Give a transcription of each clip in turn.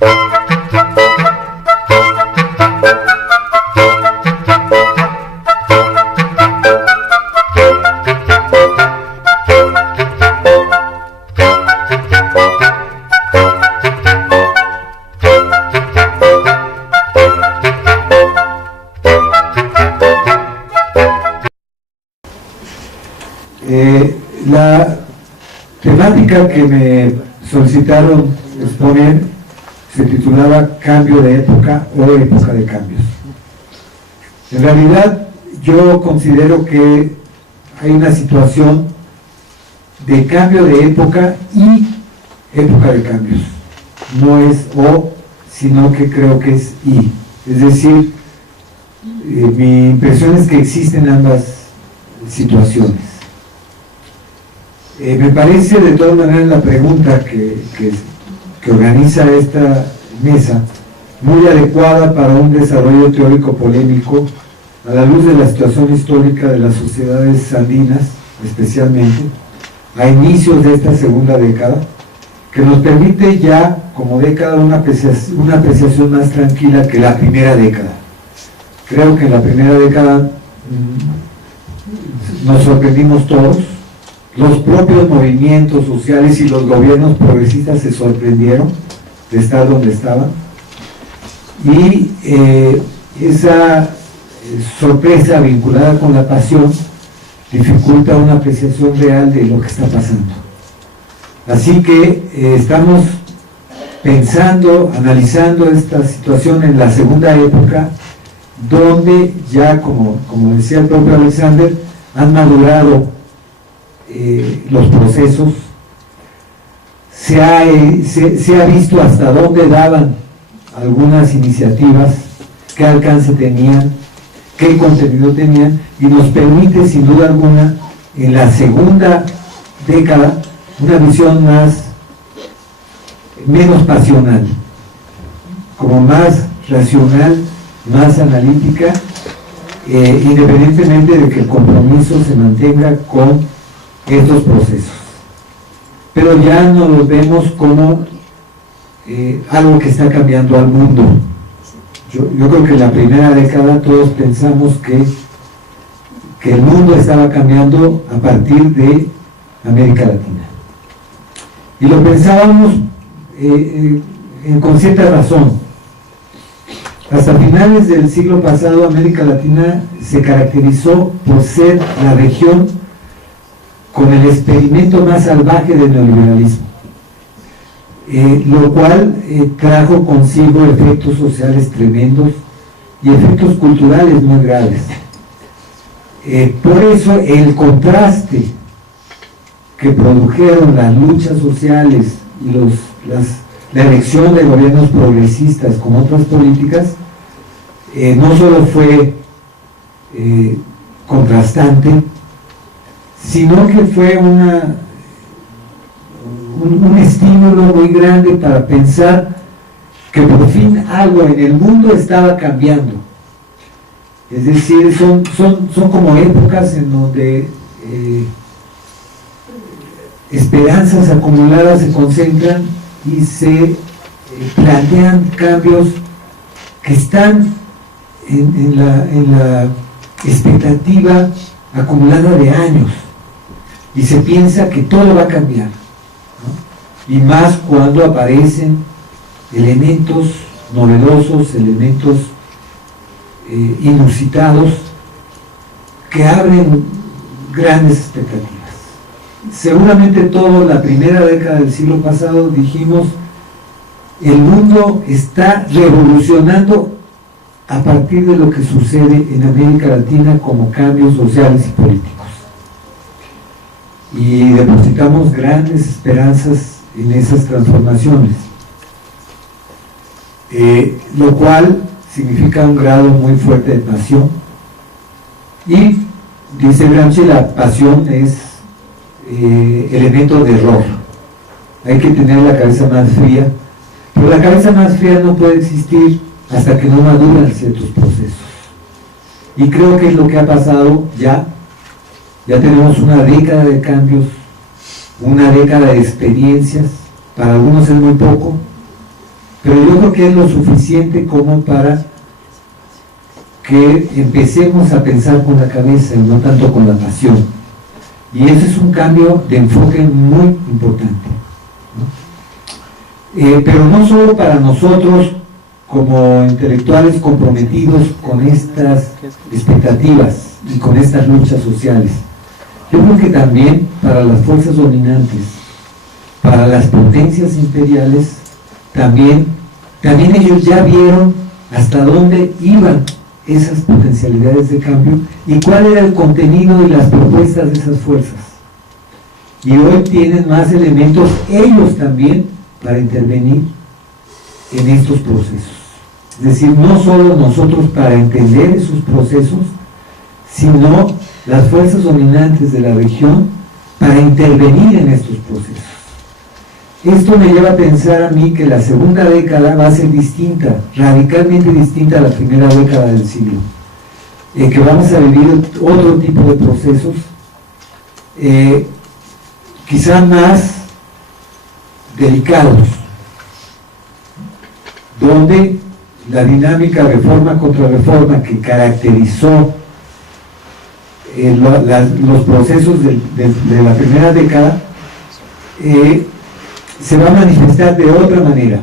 La temática que me solicitaron exponer se titulaba Cambio de época o época de cambios. En realidad yo considero que hay una situación de cambio de época y época de cambios. No es o, sino que creo que es y. Es decir, mi impresión es que existen ambas situaciones. Me parece de todas maneras la pregunta que organiza esta mesa muy adecuada para un desarrollo teórico polémico a la luz de la situación histórica de las sociedades andinas, especialmente a inicios de esta segunda década, que nos permite ya como década una apreciación más tranquila que la primera década. Creo que en la primera década nos sorprendimos todos. Los propios movimientos sociales y los gobiernos progresistas se sorprendieron de estar donde estaban, y esa sorpresa vinculada con la pasión dificulta una apreciación real de lo que está pasando. Así que estamos pensando, analizando esta situación en la segunda época, donde ya, como decía el propio Alexander, han madurado los procesos, se ha visto hasta dónde daban algunas iniciativas, qué alcance tenían, qué contenido tenían, y nos permite sin duda alguna en la segunda década una visión menos pasional, como más racional, más analítica, independientemente de que el compromiso se mantenga con estos procesos. Pero ya no los vemos como algo que está cambiando al mundo. Yo creo que en la primera década todos pensamos que el mundo estaba cambiando a partir de América Latina. Y lo pensábamos con cierta razón. Hasta finales del siglo pasado, América Latina se caracterizó por ser la región con el experimento más salvaje del neoliberalismo, lo cual trajo consigo efectos sociales tremendos y efectos culturales muy graves. Por eso el contraste que produjeron las luchas sociales y la elección de gobiernos progresistas con otras políticas no solo fue contrastante, sino que fue un estímulo muy grande para pensar que por fin algo en el mundo estaba cambiando. Es decir, son como épocas en donde esperanzas acumuladas se concentran y se plantean cambios que están en la expectativa acumulada de años, y se piensa que todo va a cambiar, ¿no? Y más cuando aparecen elementos novedosos, elementos inusitados que abren grandes expectativas. Seguramente todos la primera década del siglo pasado dijimos: el mundo está revolucionando a partir de lo que sucede en América Latina como cambios sociales y políticos. Y depositamos grandes esperanzas en esas transformaciones, lo cual significa un grado muy fuerte de pasión. Y dice Gramsci, la pasión es elemento de error. Hay que tener la cabeza más fría, pero la cabeza más fría no puede existir hasta que no maduran ciertos procesos. Y creo que es lo que ha pasado ya. Ya tenemos una década de cambios, una década de experiencias. Para algunos es muy poco, pero yo creo que es lo suficiente como para que empecemos a pensar con la cabeza y no tanto con la pasión. Y ese es un cambio de enfoque muy importante, ¿no? Pero no solo para nosotros como intelectuales comprometidos con estas expectativas y con estas luchas sociales. Yo creo que también para las fuerzas dominantes, para las potencias imperiales, también ellos ya vieron hasta dónde iban esas potencialidades de cambio y cuál era el contenido y las propuestas de esas fuerzas. Y hoy tienen más elementos ellos también para intervenir en estos procesos. Es decir, no solo nosotros para entender esos procesos, sino las fuerzas dominantes de la región para intervenir en estos procesos. Esto me lleva a pensar a mí que la segunda década va a ser distinta, radicalmente distinta a la primera década del siglo, que vamos a vivir otro tipo de procesos, quizá más delicados, donde la dinámica reforma contra reforma que caracterizó los procesos de la primera década se va a manifestar de otra manera,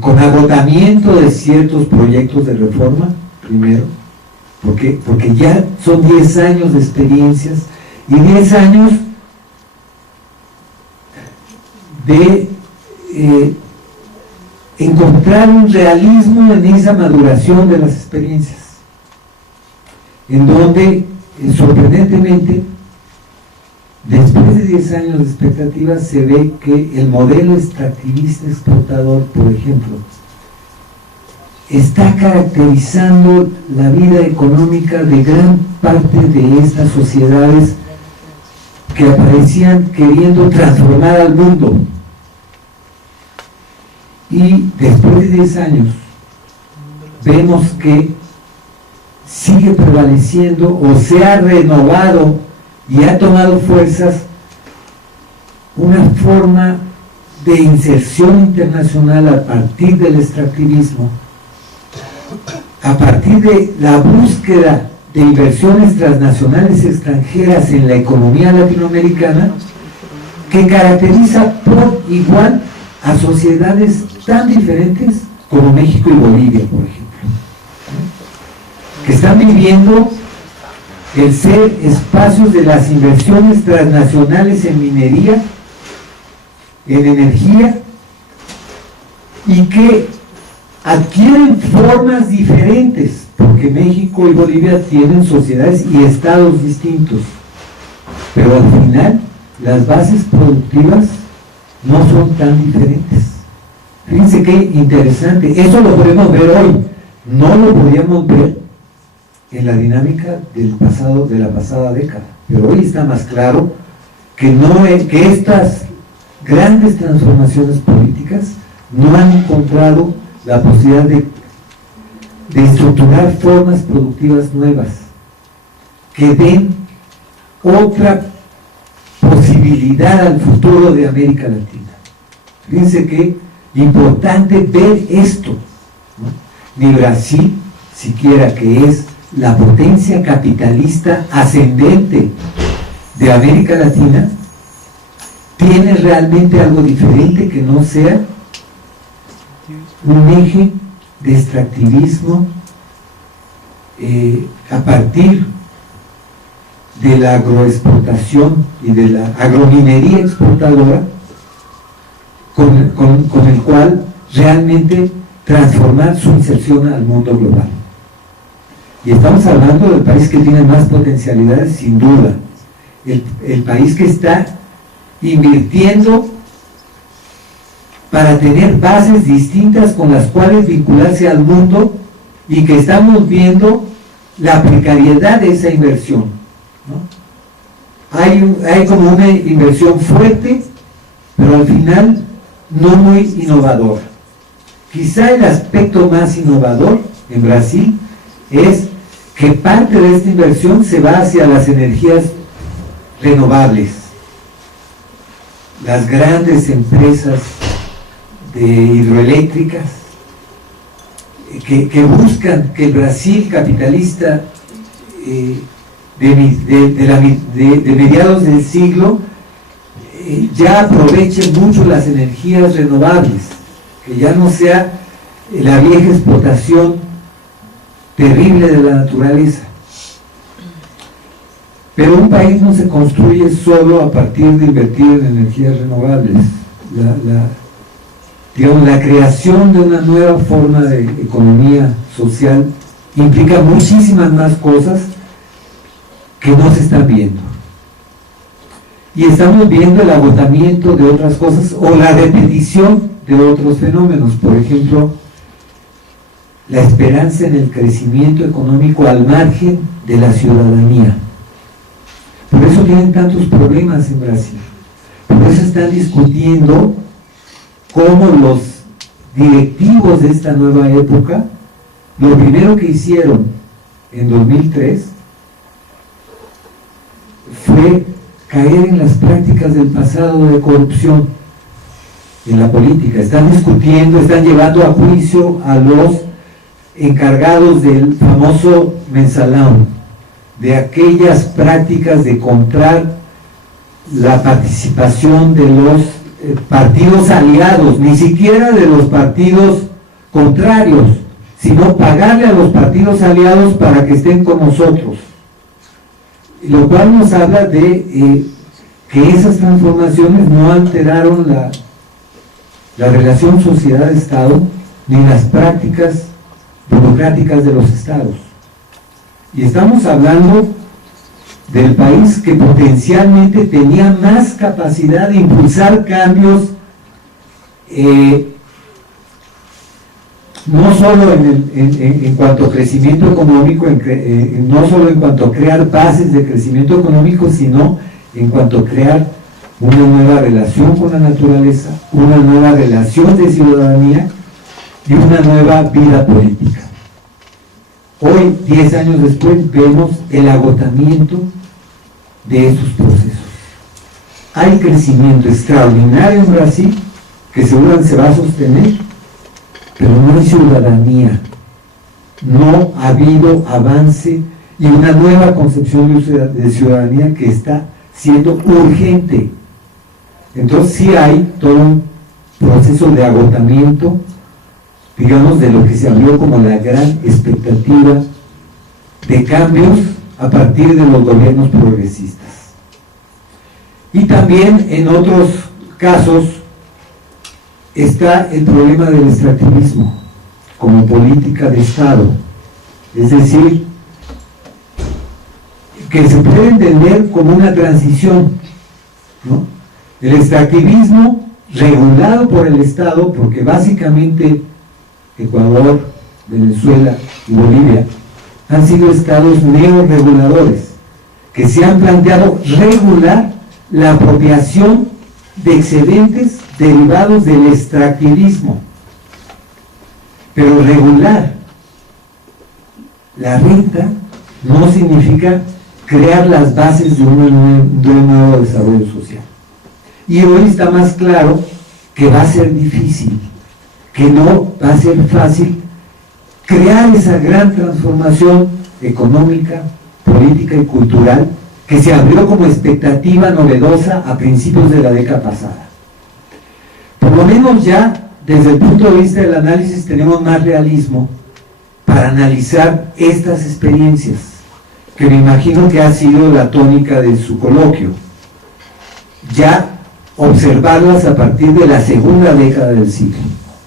con agotamiento de ciertos proyectos de reforma, primero, porque ya son 10 años de experiencias y 10 años de encontrar un realismo en esa maduración de las experiencias, en donde sorprendentemente después de 10 años de expectativas se ve que el modelo extractivista explotador, por ejemplo, está caracterizando la vida económica de gran parte de estas sociedades que aparecían queriendo transformar al mundo. Y después de 10 años vemos que sigue prevaleciendo o se ha renovado y ha tomado fuerzas una forma de inserción internacional a partir del extractivismo, a partir de la búsqueda de inversiones transnacionales extranjeras en la economía latinoamericana, que caracteriza por igual a sociedades tan diferentes como México y Bolivia, por ejemplo, que están viviendo el ser espacios de las inversiones transnacionales en minería, en energía, y que adquieren formas diferentes, porque México y Bolivia tienen sociedades y estados distintos, pero al final las bases productivas no son tan diferentes. Fíjense qué interesante, eso lo podemos ver hoy, no lo podíamos ver en la dinámica del pasado, de la pasada década, pero hoy está más claro que estas grandes transformaciones políticas no han encontrado la posibilidad de estructurar formas productivas nuevas que den otra posibilidad al futuro de América Latina. Fíjense que importante ver esto, ¿no? Ni Brasil, siquiera, que es la potencia capitalista ascendente de América Latina, tiene realmente algo diferente que no sea un eje de extractivismo a partir de la agroexportación y de la agrominería exportadora, con el cual realmente transformar su inserción al mundo global. Y estamos hablando del país que tiene más potencialidades, sin duda, el país que está invirtiendo para tener bases distintas con las cuales vincularse al mundo, y que estamos viendo la precariedad de esa inversión, ¿no? Hay como una inversión fuerte, pero al final no muy innovadora. Quizá el aspecto más innovador en Brasil es que parte de esta inversión se va hacia las energías renovables. Las grandes empresas de hidroeléctricas, que buscan que el Brasil capitalista de mediados del siglo ya aproveche mucho las energías renovables, que ya no sea la vieja explotación terrible de la naturaleza. Pero un país no se construye solo a partir de invertir en energías renovables. La creación de una nueva forma de economía social implica muchísimas más cosas que no se están viendo. Y estamos viendo el agotamiento de otras cosas o la repetición de otros fenómenos. Por ejemplo, la esperanza en el crecimiento económico al margen de la ciudadanía. Por eso tienen tantos problemas en Brasil. Por eso están discutiendo cómo los directivos de esta nueva época, lo primero que hicieron en 2003 fue caer en las prácticas del pasado de corrupción en la política. Están discutiendo, están llevando a juicio a los encargados del famoso mensalão, de aquellas prácticas de comprar la participación de los partidos aliados, ni siquiera de los partidos contrarios, sino pagarle a los partidos aliados para que estén con nosotros. Lo cual nos habla de que esas transformaciones no alteraron la relación sociedad-estado ni las prácticas burocráticas de los estados. Y estamos hablando del país que potencialmente tenía más capacidad de impulsar cambios, no solo en cuanto a crecimiento económico, no solo en cuanto a crear bases de crecimiento económico, sino en cuanto a crear una nueva relación con la naturaleza, una nueva relación de ciudadanía y una nueva vida política. Hoy, 10 años después, vemos el agotamiento de esos procesos. Hay crecimiento extraordinario en Brasil, que seguramente se va a sostener, pero no hay ciudadanía, no ha habido avance y una nueva concepción de ciudadanía que está siendo urgente. Entonces sí hay todo un proceso de agotamiento, digamos, de lo que se abrió como la gran expectativa de cambios a partir de los gobiernos progresistas. Y también en otros casos está el problema del extractivismo como política de Estado, es decir, que se puede entender como una transición, ¿no? El extractivismo regulado por el Estado, porque básicamente Ecuador, Venezuela y Bolivia han sido estados neorreguladores que se han planteado regular la apropiación de excedentes derivados del extractivismo, pero regular la renta no significa crear las bases de un nuevo desarrollo social. Y hoy está más claro que va a ser difícil, que no va a ser fácil crear esa gran transformación económica, política y cultural que se abrió como expectativa novedosa a principios de la década pasada. Por lo menos ya desde el punto de vista del análisis tenemos más realismo para analizar estas experiencias, que me imagino que ha sido la tónica de su coloquio. Ya observarlas a partir de la segunda década del siglo,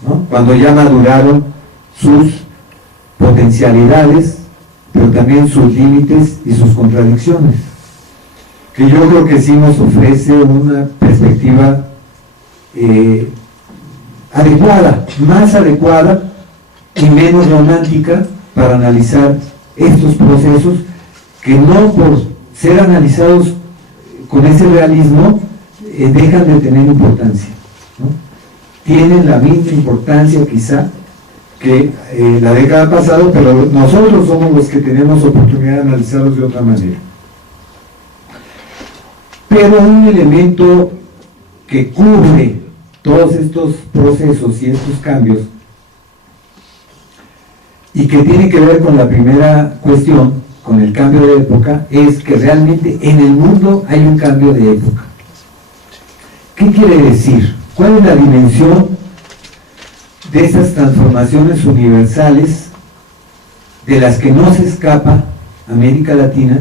¿no? Cuando ya maduraron sus potencialidades, pero también sus límites y sus contradicciones, que yo creo que sí nos ofrece una perspectiva adecuada, más adecuada y menos romántica para analizar estos procesos que no por ser analizados con ese realismo dejan de tener importancia, ¿no? Tienen la misma importancia quizá que la década pasada, pero nosotros somos los que tenemos oportunidad de analizarlos de otra manera. Pero un elemento que cubre todos estos procesos y estos cambios, y que tiene que ver con la primera cuestión, con el cambio de época, es que realmente en el mundo hay un cambio de época. ¿Qué quiere decir? ¿Cuál es la dimensión de estas transformaciones universales de las que no se escapa América Latina,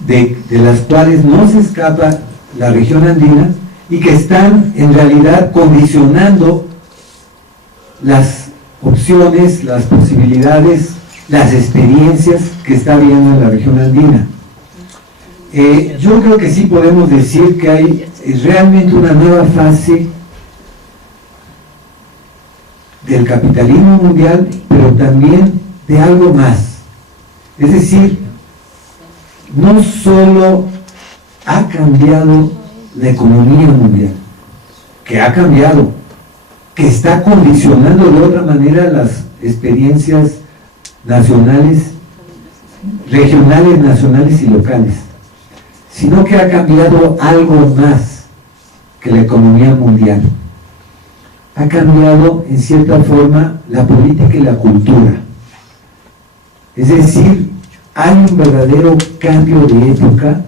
de las cuales no se escapa la región andina, y que están en realidad condicionando las opciones, las posibilidades, las experiencias que está habiendo en la región andina? Yo creo que sí podemos decir que hay realmente una nueva fase del capitalismo mundial, pero también de algo más. Es decir, no solo ha cambiado la economía mundial, que ha cambiado, que está condicionando de otra manera las experiencias nacionales, regionales, nacionales y locales, sino que ha cambiado algo más que la economía mundial. Ha cambiado en cierta forma la política y la cultura. Es decir, hay un verdadero cambio de época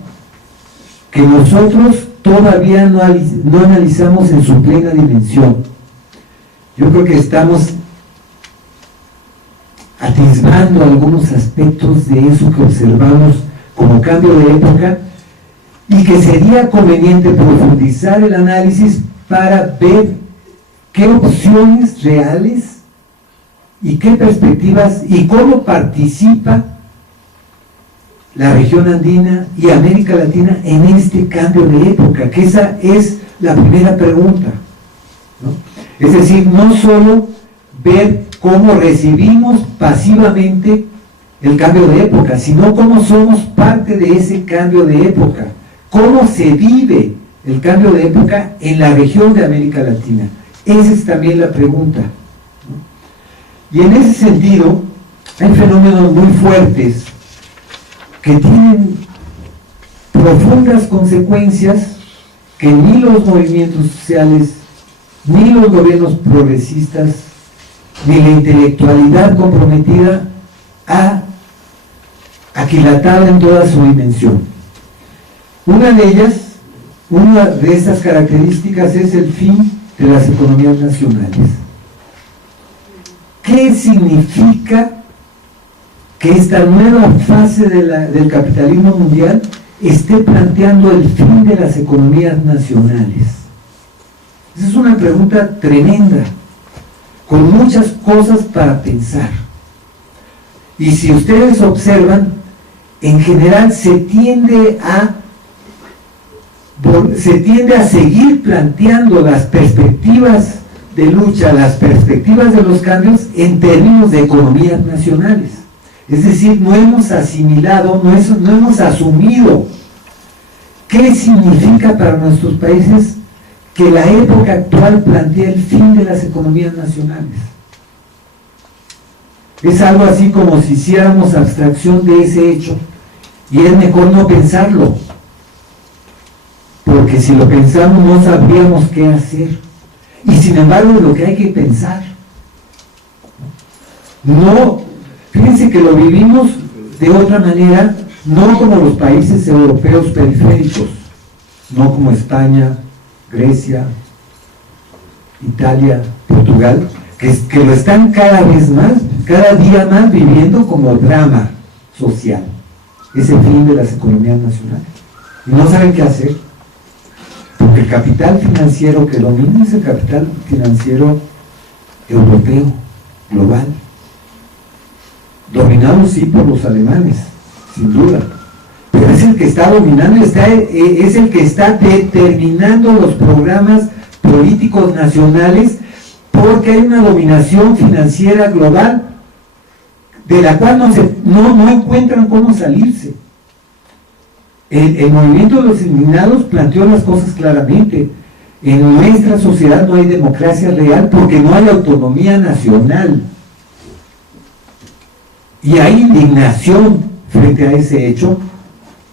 que nosotros todavía no analizamos en su plena dimensión. Yo creo que estamos atisbando algunos aspectos de eso que observamos como cambio de época, y que sería conveniente profundizar el análisis para ver qué opciones reales y qué perspectivas y cómo participa la región andina y América Latina en este cambio de época, que esa es la primera pregunta, ¿no? Es decir, no solo ver cómo recibimos pasivamente el cambio de época, sino cómo somos parte de ese cambio de época, cómo se vive el cambio de época en la región de América Latina. Esa es también la pregunta, ¿no? Y en ese sentido, hay fenómenos muy fuertes que tienen profundas consecuencias que ni los movimientos sociales, ni los gobiernos progresistas, ni la intelectualidad comprometida ha aquilatado en toda su dimensión. Una de estas características es el fin de las economías nacionales. ¿Qué significa que esta nueva fase del capitalismo mundial esté planteando el fin de las economías nacionales? Esa es una pregunta tremenda, con muchas cosas para pensar. Y si ustedes observan, en general se tiende a seguir planteando las perspectivas de lucha, las perspectivas de los cambios en términos de economías nacionales. Es decir, no hemos asimilado, no hemos asumido qué significa para nuestros países que la época actual plantea el fin de las economías nacionales. Es algo así como si hiciéramos abstracción de ese hecho, y es mejor no pensarlo, porque si lo pensamos no sabríamos qué hacer, y sin embargo es lo que hay que pensar. No, fíjense que lo vivimos de otra manera, no como los países europeos periféricos, no como España, Grecia, Italia, Portugal, que lo están cada día más viviendo como drama social, ese fin de las economías nacionales, y no saben qué hacer, porque el capital financiero que domina es el capital financiero europeo, global, dominado sí por los alemanes, sin duda, pero es el que está dominando, es el que está determinando los programas políticos nacionales, porque hay una dominación financiera global de la cual no encuentran cómo salirse. El movimiento de los indignados planteó las cosas claramente. En nuestra sociedad no hay democracia real porque no hay autonomía nacional. Y hay indignación frente a ese hecho,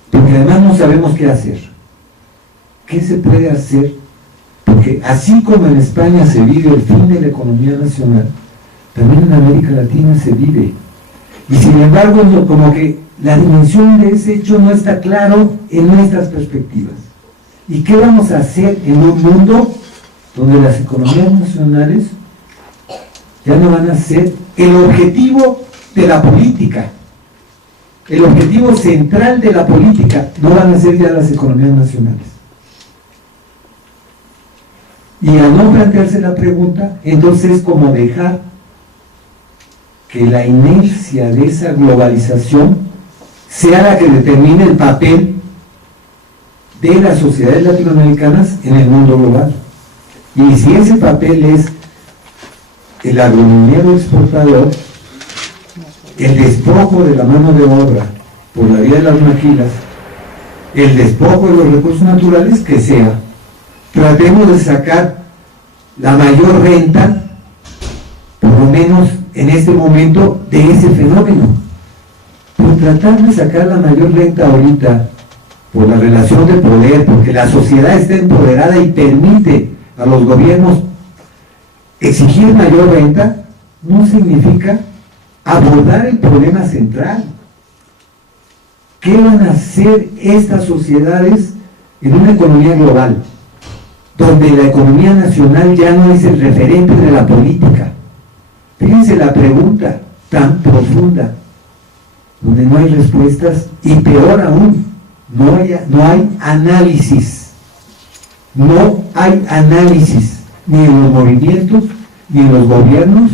porque además no sabemos qué hacer. ¿Qué se puede hacer? Porque porque así como en España se vive el fin de la economía nacional, también en América Latina se vive. Y sin embargo, como que la dimensión de ese hecho no está claro en nuestras perspectivas. ¿Y qué vamos a hacer en un mundo donde las economías nacionales ya no van a ser el objetivo de la política? El objetivo central de la política no van a ser ya las economías nacionales. Y al no plantearse la pregunta, entonces es como dejar que la inercia de esa globalización sea la que determine el papel de las sociedades latinoamericanas en el mundo global. Y si ese papel es el agrominero exportador, el despojo de la mano de obra por la vía de las maquilas, el despojo de los recursos naturales, que sea. Tratemos de sacar la mayor renta, por lo menos en este momento, de ese fenómeno. Por tratar de sacar la mayor renta ahorita, por la relación de poder, porque la sociedad está empoderada y permite a los gobiernos exigir mayor renta, no significa abordar el problema central. ¿Qué van a hacer estas sociedades en una economía global, donde la economía nacional ya no es el referente de la política? Fíjense la pregunta tan profunda, donde no hay respuestas, y peor aún, no hay análisis. No hay análisis, ni en los movimientos, ni en los gobiernos,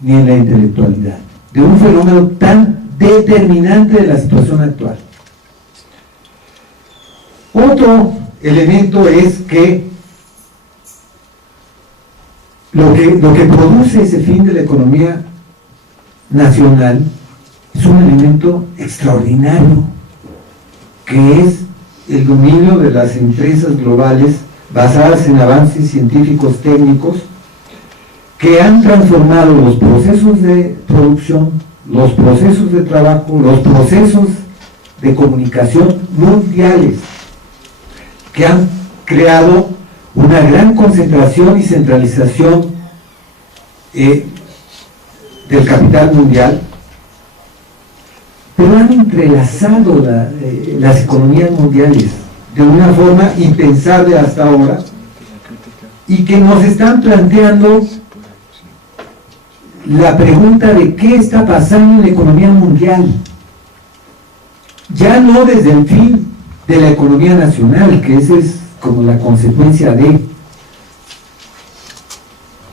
ni en la intelectualidad, de un fenómeno tan determinante de la situación actual. Otro elemento es que lo que produce ese fin de la economía nacional es un elemento extraordinario, que es el dominio de las empresas globales basadas en avances científicos técnicos que han transformado los procesos de producción, los procesos de trabajo, los procesos de comunicación mundiales, que han creado una gran concentración y centralización del capital mundial, pero han entrelazado las economías mundiales de una forma impensable hasta ahora, y que nos están planteando la pregunta de qué está pasando en la economía mundial, ya no desde el fin de la economía nacional, que esa es como la consecuencia de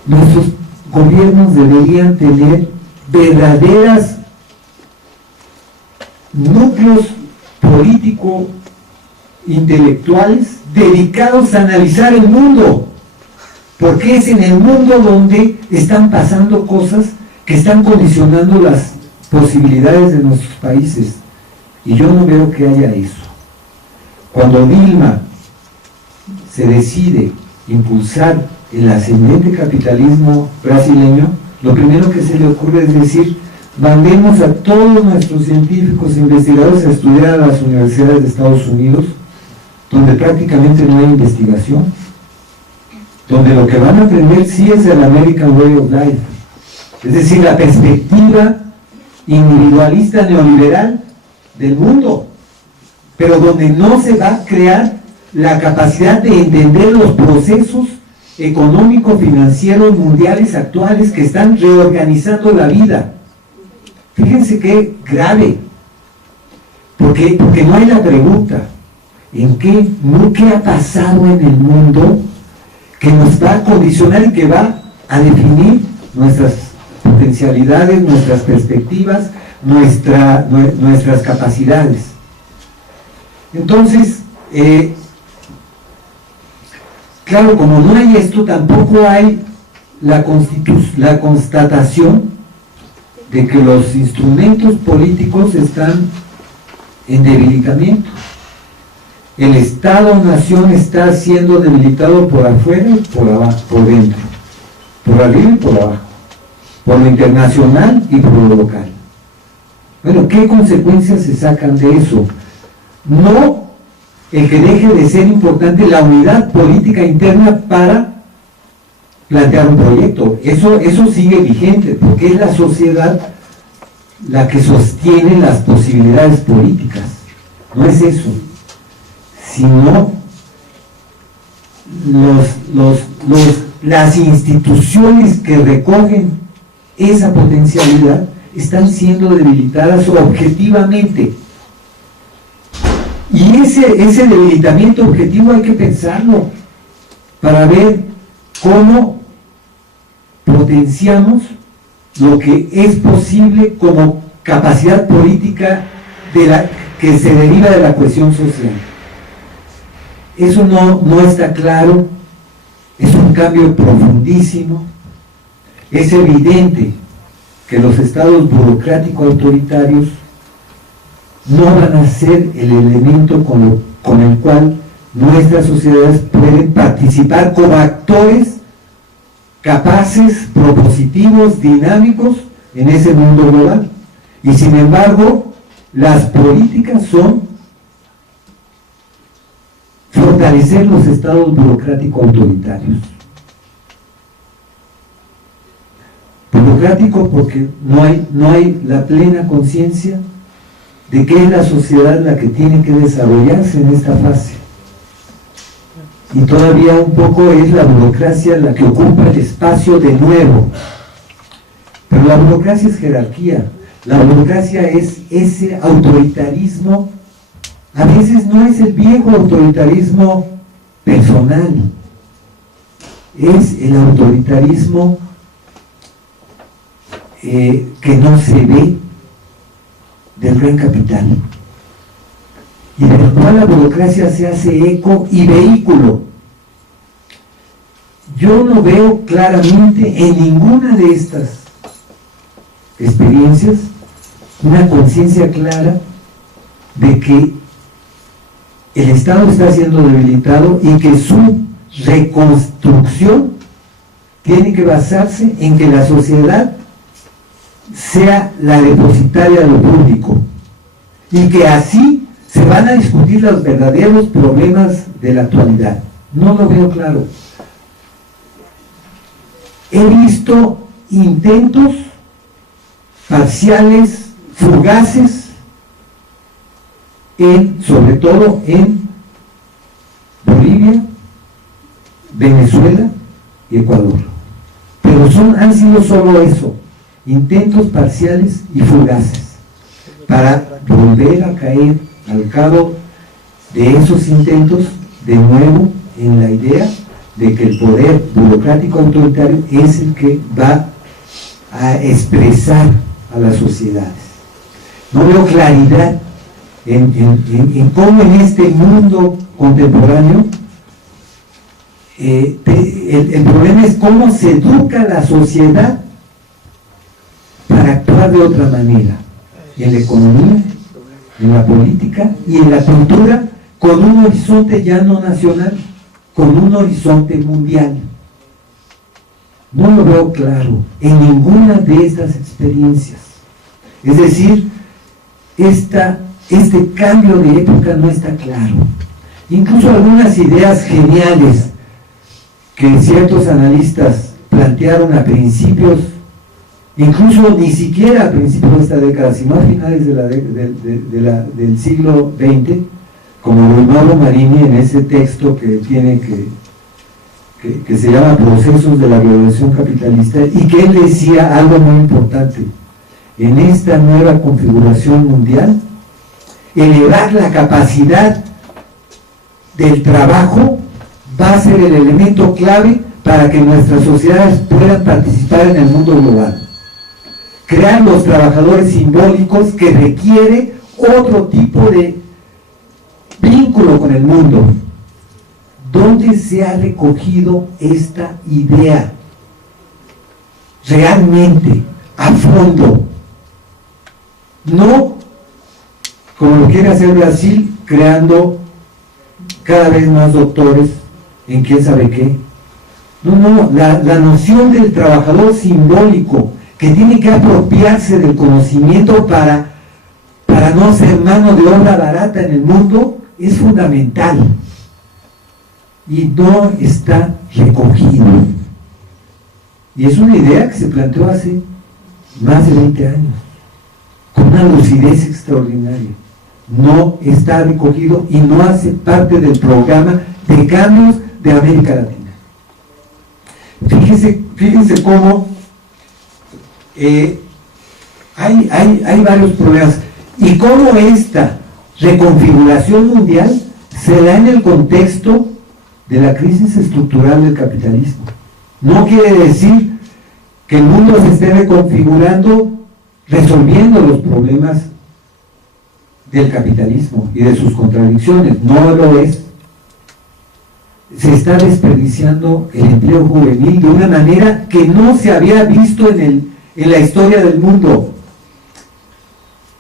nuestros gobiernos deberían tener verdaderas núcleos político-intelectuales dedicados a analizar el mundo, porque es en el mundo donde están pasando cosas que están condicionando las posibilidades de nuestros países, y yo no veo que haya eso. Cuando Dilma se decide impulsar el ascendente capitalismo brasileño, lo primero que se le ocurre es decir: mandemos a todos nuestros científicos e investigadores a estudiar a las universidades de Estados Unidos, donde prácticamente no hay investigación, donde lo que van a aprender sí es el American Way of Life, es decir, la perspectiva individualista neoliberal del mundo, pero donde no se va a crear la capacidad de entender los procesos económicos, financieros, mundiales actuales que están reorganizando la vida. Fíjense qué grave, porque no hay la pregunta en qué ha pasado en el mundo que nos va a condicionar y que va a definir nuestras potencialidades, nuestras perspectivas, nuestras capacidades. Entonces, claro, como no hay esto, tampoco hay la constatación de que los instrumentos políticos están en debilitamiento. El Estado-nación está siendo debilitado por afuera y por abajo, por dentro, por arriba y por abajo, por lo internacional y por lo local. Bueno, ¿qué consecuencias se sacan de eso? No el que deje de ser importante la unidad política interna para plantear un proyecto. Eso sigue vigente, porque es la sociedad la que sostiene las posibilidades políticas. No es eso, sino las instituciones que recogen esa potencialidad están siendo debilitadas objetivamente. Y ese debilitamiento objetivo hay que pensarlo para ver cómo potenciamos lo que es posible como capacidad política que se deriva de la cohesión social. Eso no está claro, es un cambio profundísimo. Es evidente que los estados burocráticos autoritarios no van a ser el elemento con el cual nuestras sociedades pueden participar como actores capaces, propositivos, dinámicos en ese mundo global. Y sin embargo, las políticas son fortalecer los estados burocráticos autoritarios. Burocrático porque no hay la plena conciencia de que es la sociedad la que tiene que desarrollarse en esta fase. Y todavía un poco es la burocracia la que ocupa el espacio de nuevo. Pero la burocracia es jerarquía. La burocracia es ese autoritarismo. A veces no es el viejo autoritarismo personal, es el autoritarismo que no se ve del gran capital, y del cual la burocracia se hace eco y vehículo. Yo no veo claramente en ninguna de estas experiencias una conciencia clara de que el Estado está siendo debilitado y que su reconstrucción tiene que basarse en que la sociedad sea la depositaria de lo público, y que así se van a discutir los verdaderos problemas de la actualidad. No lo veo claro. He visto intentos parciales, fugaces, sobre todo en Bolivia, Venezuela y Ecuador. Pero han sido solo eso, intentos parciales y fugaces, para volver a caer al cabo de esos intentos de nuevo en la idea de que el poder burocrático autoritario es el que va a expresar a las sociedades. No veo claridad en cómo en este mundo contemporáneo el problema es cómo se educa la sociedad para actuar de otra manera, en la economía, en la política y en la cultura, con un horizonte ya no nacional, con un horizonte mundial. No lo veo claro en ninguna de estas experiencias. Es decir, este cambio de época no está claro. Incluso algunas ideas geniales que ciertos analistas plantearon a principios, incluso ni siquiera a principios de esta década, sino a finales del siglo XX, como Leonardo Marini en ese texto que se llama Procesos de la Revolución Capitalista, y que él decía algo muy importante: en esta nueva configuración mundial, elevar la capacidad del trabajo va a ser el elemento clave para que nuestras sociedades puedan participar en el mundo global. Crear los trabajadores simbólicos que requiere otro tipo de vínculo con el mundo. ¿Dónde se ha recogido esta idea? Realmente, a fondo. No como lo quiere hacer Brasil, creando cada vez más doctores en quién sabe qué. No, la noción del trabajador simbólico, que tiene que apropiarse del conocimiento para no ser mano de obra barata en el mundo, es fundamental y no está recogido. Y es una idea que se planteó hace más de 20 años, con una lucidez extraordinaria. No está recogido y no hace parte del programa de cambios de América Latina. Fíjense cómo hay varios problemas y cómo esta reconfiguración mundial se da en el contexto de la crisis estructural del capitalismo. No quiere decir que el mundo se esté reconfigurando resolviendo los problemas del capitalismo y de sus contradicciones. No lo es. Se está desperdiciando el empleo juvenil de una manera que no se había visto en la historia del mundo.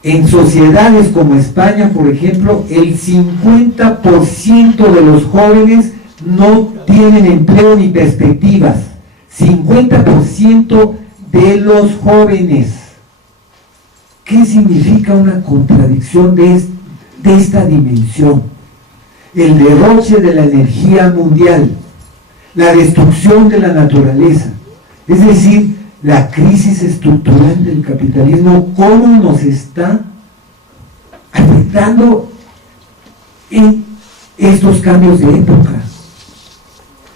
En sociedades como España, por ejemplo, el 50% de los jóvenes no tienen empleo ni perspectivas. 50% de los jóvenes. ¿Qué significa una contradicción de esta dimensión? El derroche de la energía mundial, la destrucción de la naturaleza, es decir, la crisis estructural del capitalismo, cómo nos está afectando en estos cambios de época.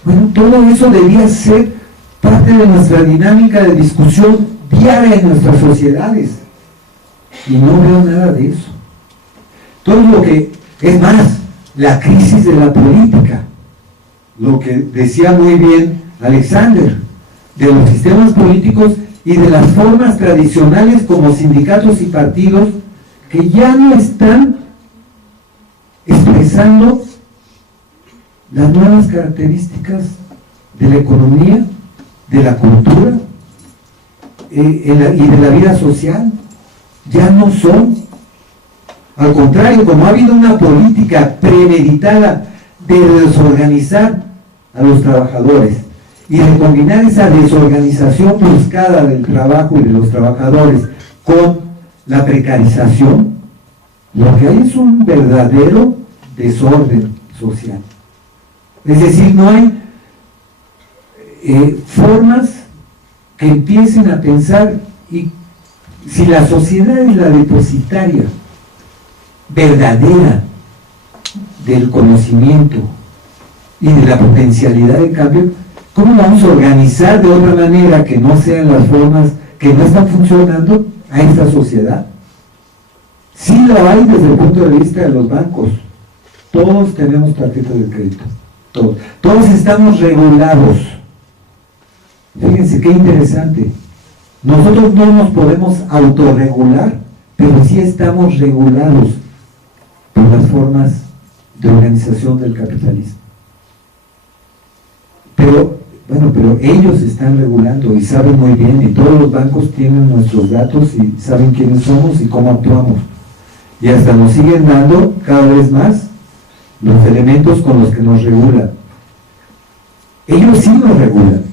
Bueno, todo eso debía ser parte de nuestra dinámica de discusión diaria en nuestras sociedades. Y no veo nada de eso. Todo lo que, es más, la crisis de la política, lo que decía muy bien Alexander, de los sistemas políticos y de las formas tradicionales como sindicatos y partidos que ya no están expresando las nuevas características de la economía, de la cultura y de la vida social. Ya no son. Al contrario, como ha habido una política premeditada de desorganizar a los trabajadores y de combinar esa desorganización buscada del trabajo y de los trabajadores con la precarización, lo que hay es un verdadero desorden social. Es decir, no hay formas que empiecen a pensar, y si la sociedad es la depositaria verdadera del conocimiento y de la potencialidad de cambio, ¿cómo vamos a organizar de otra manera que no sean las formas que no están funcionando a esta sociedad? Sí lo hay desde el punto de vista de los bancos. Todos tenemos tarjetas de crédito. Todos estamos regulados. Fíjense qué interesante. Nosotros no nos podemos autorregular, pero sí estamos regulados por las formas de organización del capitalismo. Pero ellos están regulando y saben muy bien, y todos los bancos tienen nuestros datos y saben quiénes somos y cómo actuamos. Y hasta nos siguen dando cada vez más los elementos con los que nos regulan. Ellos sí nos regulan,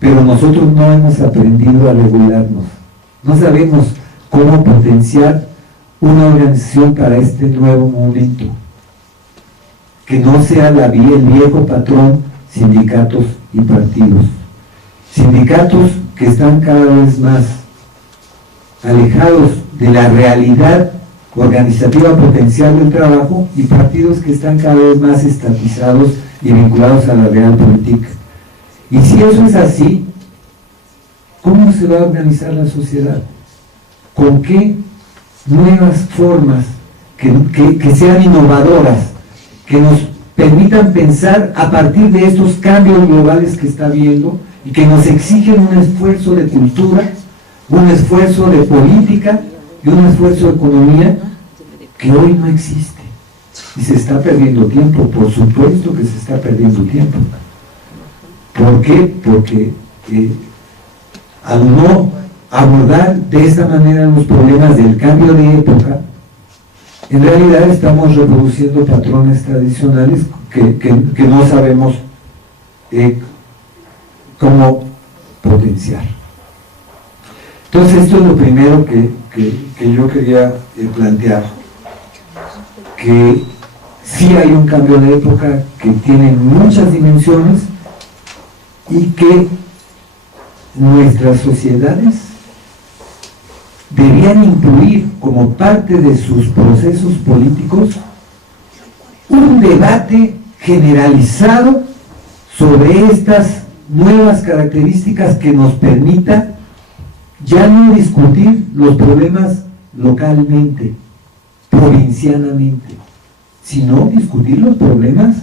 pero nosotros no hemos aprendido a regularnos. No sabemos cómo potenciar una organización para este nuevo momento, que no sea el viejo patrón sindicatos y partidos. Sindicatos que están cada vez más alejados de la realidad organizativa potencial del trabajo, y partidos que están cada vez más estatizados y vinculados a la realpolitik. Y si eso es así, ¿cómo se va a organizar la sociedad? ¿Con qué nuevas formas que sean innovadoras, que nos permitan pensar a partir de estos cambios globales que está habiendo y que nos exigen un esfuerzo de cultura, un esfuerzo de política y un esfuerzo de economía que hoy no existe? Y se está perdiendo tiempo, por supuesto que se está perdiendo tiempo. ¿Por qué? Porque al no abordar de esta manera los problemas del cambio de época, en realidad estamos reproduciendo patrones tradicionales que no sabemos cómo potenciar. Entonces esto es lo primero que yo quería plantear, que sí hay un cambio de época que tiene muchas dimensiones y que nuestras sociedades debían incluir como parte de sus procesos políticos un debate generalizado sobre estas nuevas características que nos permita ya no discutir los problemas localmente, provincianamente, sino discutir los problemas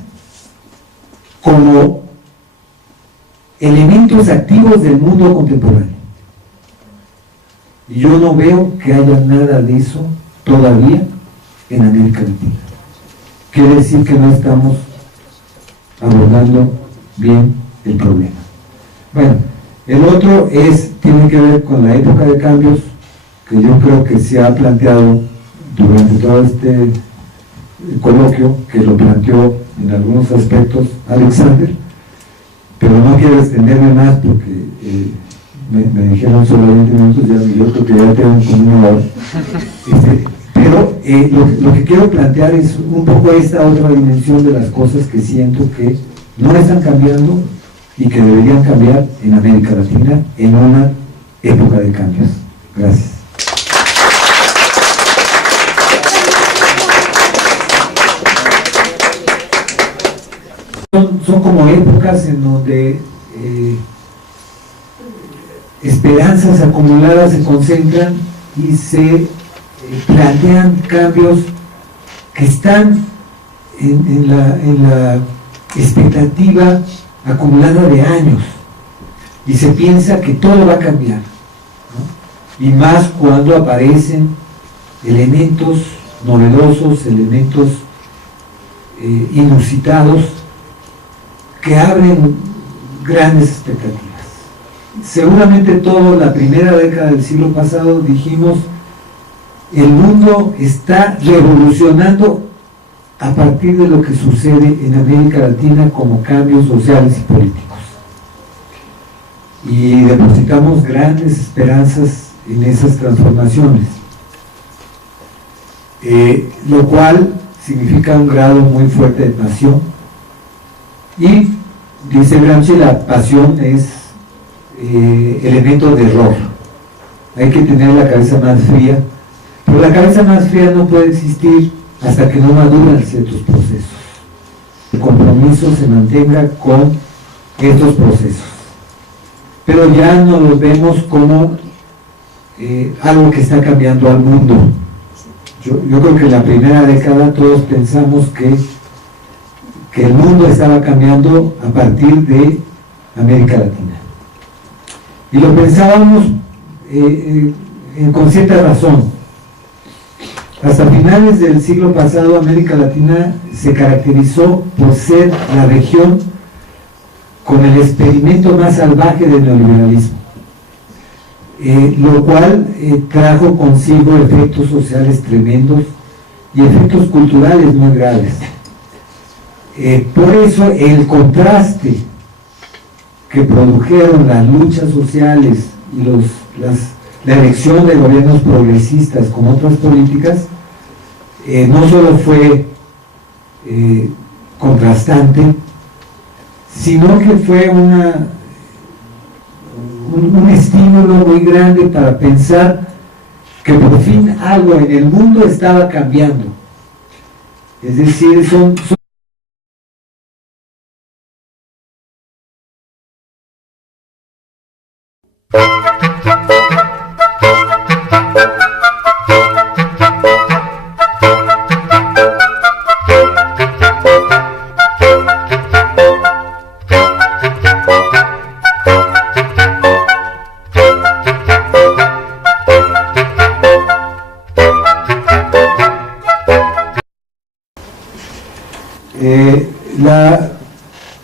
como elementos activos del mundo contemporáneo. Y yo no veo que haya nada de eso todavía en América Latina. Quiere decir que no estamos abordando bien el problema. Bueno, el otro tiene que ver con la época de cambios, que yo creo que se ha planteado durante todo este coloquio, que lo planteó en algunos aspectos Alexander, pero no quiero extenderme más porque me dijeron solo 20 minutos, ya yo creo que ya tengo como una hora. Pero lo que quiero plantear es un poco esta otra dimensión de las cosas que siento que no están cambiando y que deberían cambiar en América Latina en una época de cambios. Gracias. Son como épocas en donde esperanzas acumuladas se concentran y se plantean cambios que están en la expectativa acumulada de años, y se piensa que todo va a cambiar, ¿no? Y más cuando aparecen elementos novedosos, elementos inusitados que abren grandes expectativas. Seguramente toda la primera década del siglo pasado dijimos: el mundo está revolucionando a partir de lo que sucede en América Latina como cambios sociales y políticos. Y depositamos grandes esperanzas en esas transformaciones, lo cual significa un grado muy fuerte de pasión. Y dice Gramsci, la pasión es elemento de error. Hay que tener la cabeza más fría, pero la cabeza más fría no puede existir hasta que no maduran ciertos procesos. El compromiso se mantenga con estos procesos, pero ya no los vemos como algo que está cambiando al mundo. Yo creo que en la primera década todos pensamos que el mundo estaba cambiando a partir de América Latina, y lo pensábamos con cierta razón. Hasta finales del siglo pasado, América Latina se caracterizó por ser la región con el experimento más salvaje del neoliberalismo, lo cual trajo consigo efectos sociales tremendos y efectos culturales muy graves. Por eso el contraste que produjeron las luchas sociales y la elección de gobiernos progresistas con otras políticas no solo fue contrastante, sino que fue un estímulo muy grande para pensar que por fin algo en el mundo estaba cambiando. Es decir, son la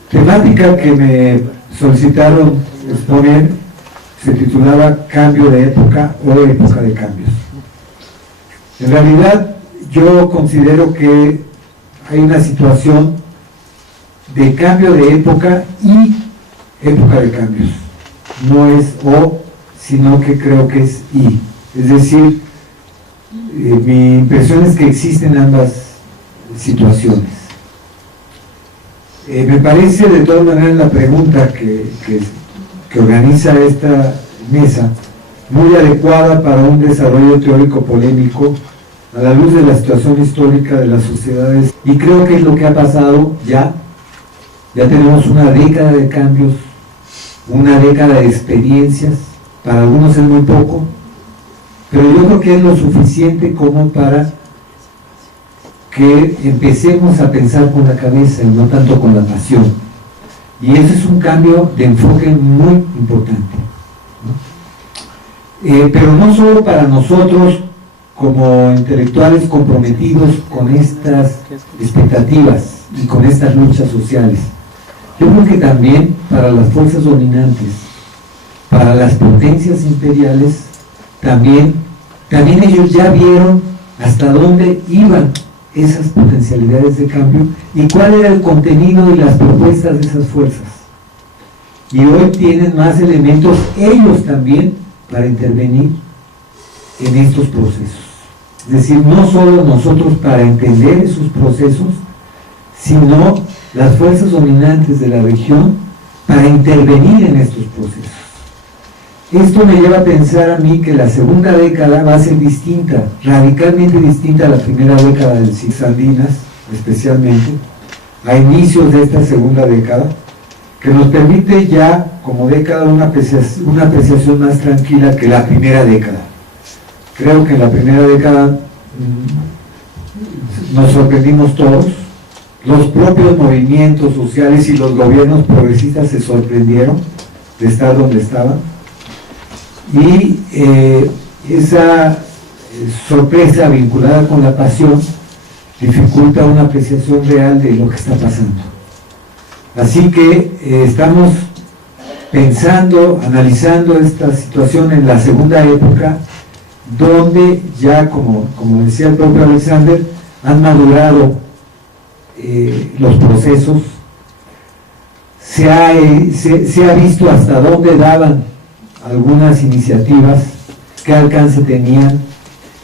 temática que me solicitaron exponer se titulaba Cambio de época o época de cambios. En realidad yo considero que hay una situación de cambio de época y época de cambios. No es o, sino que creo que es y. Es decir, mi impresión es que existen ambas situaciones. Me parece de todas maneras la pregunta que organiza esta mesa muy adecuada para un desarrollo teórico polémico a la luz de la situación histórica de las sociedades, y creo que es lo que ha pasado ya tenemos una década de cambios, una década de experiencias, para algunos es muy poco, pero yo creo que es lo suficiente como para que empecemos a pensar con la cabeza y no tanto con la pasión, y ese es un cambio de enfoque muy importante, ¿no? Pero no solo para nosotros como intelectuales comprometidos con estas expectativas y con estas luchas sociales, yo creo que también para las fuerzas dominantes, para las potencias imperiales, también ellos ya vieron hasta dónde iban esas potencialidades de cambio y cuál era el contenido y las propuestas de esas fuerzas. Y hoy tienen más elementos ellos también para intervenir en estos procesos. Es decir, no solo nosotros para entender esos procesos, sino las fuerzas dominantes de la región para intervenir en estos procesos. Esto me lleva a pensar a mí que la segunda década va a ser distinta, radicalmente distinta a la primera década del siglo Andinas, especialmente, a inicios de esta segunda década, que nos permite ya como década una apreciación más tranquila que la primera década. Creo que en la primera década nos sorprendimos todos, los propios movimientos sociales y los gobiernos progresistas se sorprendieron de estar donde estaban, y esa sorpresa vinculada con la pasión dificulta una apreciación real de lo que está pasando. Así que estamos pensando, analizando esta situación en la segunda época, donde ya, como decía el propio Alexander, han madurado los procesos, se ha visto hasta dónde daban algunas iniciativas, qué alcance tenían,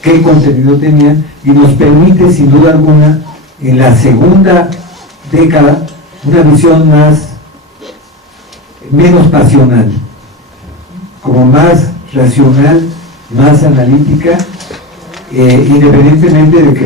qué contenido tenían, y nos permite sin duda alguna en la segunda década una visión menos pasional, como más racional, más analítica, independientemente de que